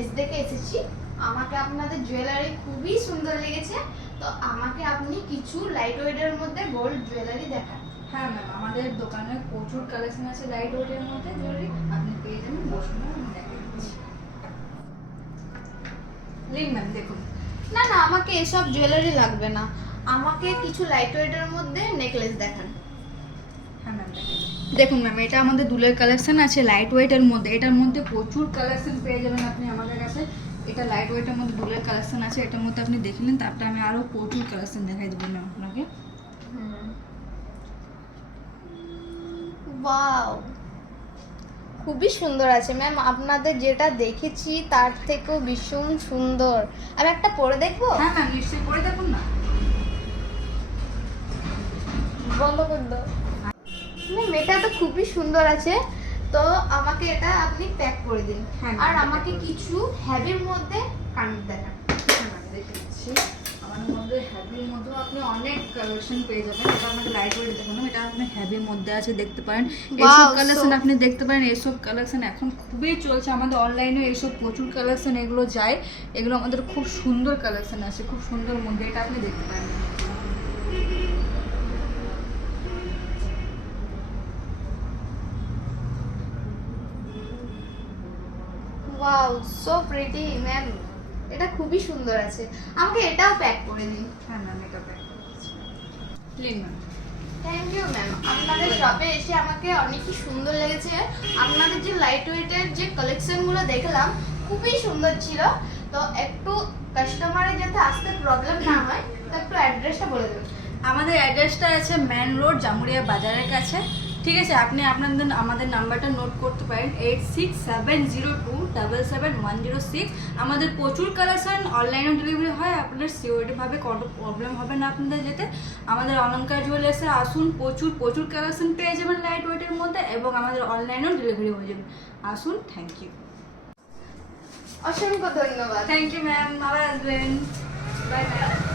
Dress দেখে এসেছি। আমাকে আপনাদের জুয়েলারি খুবই সুন্দর লেগেছে, তো আমাকে আপনি কিছু লাইট ওয়েটের মধ্যে গোল্ড জুয়েলারি দেখান। হ্যাঁ ম্যাম, আমাদের দোকানে প্রচুর কালেকশন আছে লাইট ওয়েটের মধ্যে জুয়েলারি, আপনি পেয়ে যাবেন। বসুন, আমি দেখিয়ে দিচ্ছি। লিন ম্যাম দেখুন। না না, আমাকে এসব জুয়েলারি লাগবে না, আমাকে কিছু লাইট ওয়েটের মধ্যে নেকলেস দেখান। হ্যাঁ ম্যাম দেখুন ম্যাম, এটা আমাদের দুলের কালেকশন আছে লাইট ওয়েটের মধ্যে। এটার মধ্যে প্রচুর কালেকশন পেয়ে যাবেন আপনি আমাদের কাছে। এটা লাইট ওয়েটের মধ্যে দুলের কালেকশন আছে, এটার মধ্যে আপনি দেখে নিন, তারপরে আমি আরও প্রচুর কালেকশন দেখাই দেবো ম্যাম আপনাকে। ওয়াও, খুবই সুন্দর আছে ম্যাম। আপনাদের যেটা দেখেছি তার থেকেও ভীষণ সুন্দর। আমি একটা পরে দেখবো? হ্যাঁ ম্যাম, নিশ্চয়ই পরে দেখুন না। বন্ধ করে দাও ম্যাম, এটা তো খুবই সুন্দর আছে, তো আমাকে এটা আপনি প্যাক করে দিন। হ্যাঁ, আর ma'am, আমাকে কিছু হ্যাভির মধ্যে কানের দেখান। হ্যাঁ ম্যাম দেখে দিচ্ছি। আমার মধ্যে হ্যাভির মধ্যেও আপনি অনেক কালেকশন পেয়ে যাবেন। এটা আমাদের লাইট ওয়েট দেখুন, এটা আপনি হ্যাভির মধ্যে আছে, দেখতে পারেন। এইসব কালেকশন আপনি দেখতে পারেন, এইসব কালেকশন এখন খুবই চলছে আমাদের অনলাইনে। এইসব প্রচুর কালেকশন এগুলো যায়, এগুলো আমাদের খুব সুন্দর কালেকশন আছে, খুব সুন্দর মধ্যে। এটা আপনি দেখতে পারেন। ওয়াও, সো প্রিটি ম্যাম, এটা খুবই সুন্দর আছে। আমাকে এটাও প্যাক করে দিন। হ্যাঁ ম্যাম, এটা প্যাক করে দিচ্ছি। লিন ম্যাম। থ্যাংক ইউ ম্যাম, আপনাদের শপে এসে আমাকে অনেকই সুন্দর লেগেছে। আপনাদের যে লাইট ওয়েটের যে কালেকশনগুলো দেখলাম খুবই সুন্দর ছিল। তো একটু কাস্টমারের যাতে আসতে প্রবলেম না হয়, তো একটু অ্যাড্রেসটা বলে দেবেন। আমাদের অ্যাড্রেসটা আছে মেন রোড জামুরিয়া বাজারের কাছে, ঠিক আছে? আপনি আমাদের নাম্বারটা নোট করতে পারেন 8670277106। আমাদের প্রচুর কালেকশন অনলাইনে ডেলিভারি হয়, আপনার সিওরিটিভাবে কোনো প্রবলেম হবে না আপনাদের যেতে। আমাদের অলঙ্কার জুয়েলার্সে আসুন, প্রচুর কালেকশন পেয়ে যাবেন লাইট ওয়েটের মধ্যে, এবং আমাদের অনলাইনেও ডেলিভারি হয়ে যাবে। আসুন, থ্যাংক ইউ। অসংখ্য ধন্যবাদ। থ্যাংক ইউ ম্যাম, আবার আসবেন। Bye bye.